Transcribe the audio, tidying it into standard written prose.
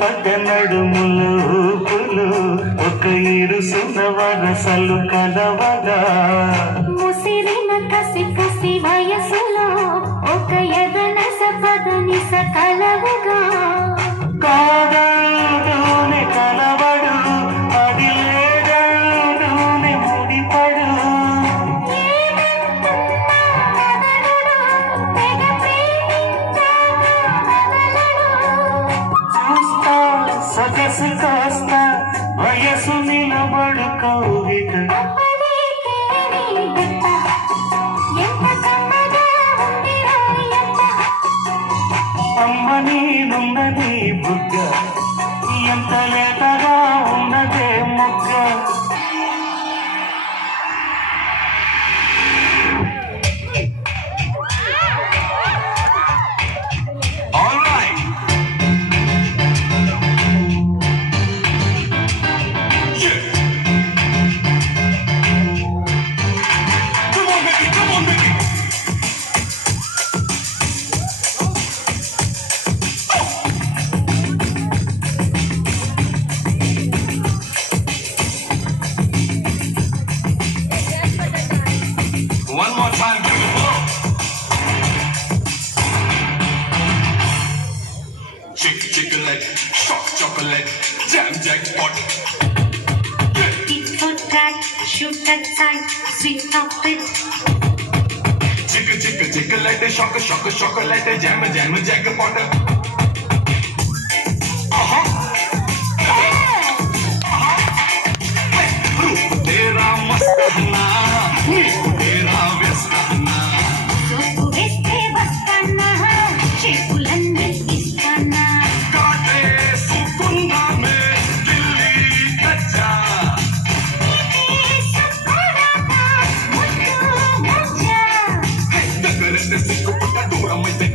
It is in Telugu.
పడ్డ నడుములు ఊపులు ఒక ఇరుసున వరసలు కలవగా ముసిరిన కసి కసి వయసులో ఒక ఎదనస పదనిస కలవగా కాదూనే కలవడు అది లేదూనే ముడిపడు చూస్తా సొగసు కాస్తా వయసు నిలబడు కౌగిట అమ్మ నేనున్నది బుగ్గ ఎంత లేతగా ఉన్నదే మొగ్గ One more time, beautiful. Chick-chick-a-leg, shock chocolate, jam jackpot. tit for tat, shoot at sight, sweet chocolate. Chick-chick-a-chick-a-leg, shock-chocolate, jam jackpot. तेरा मस्त ना तेरा व्यस्त ना సోపు వేస్తే వస్తానా చెప్పులన్నీ ఇస్తానా काटे सुकुंदा में दिल्ली कच्चा దగ్గర సిగ్గుపడ్డ దూరం అయితే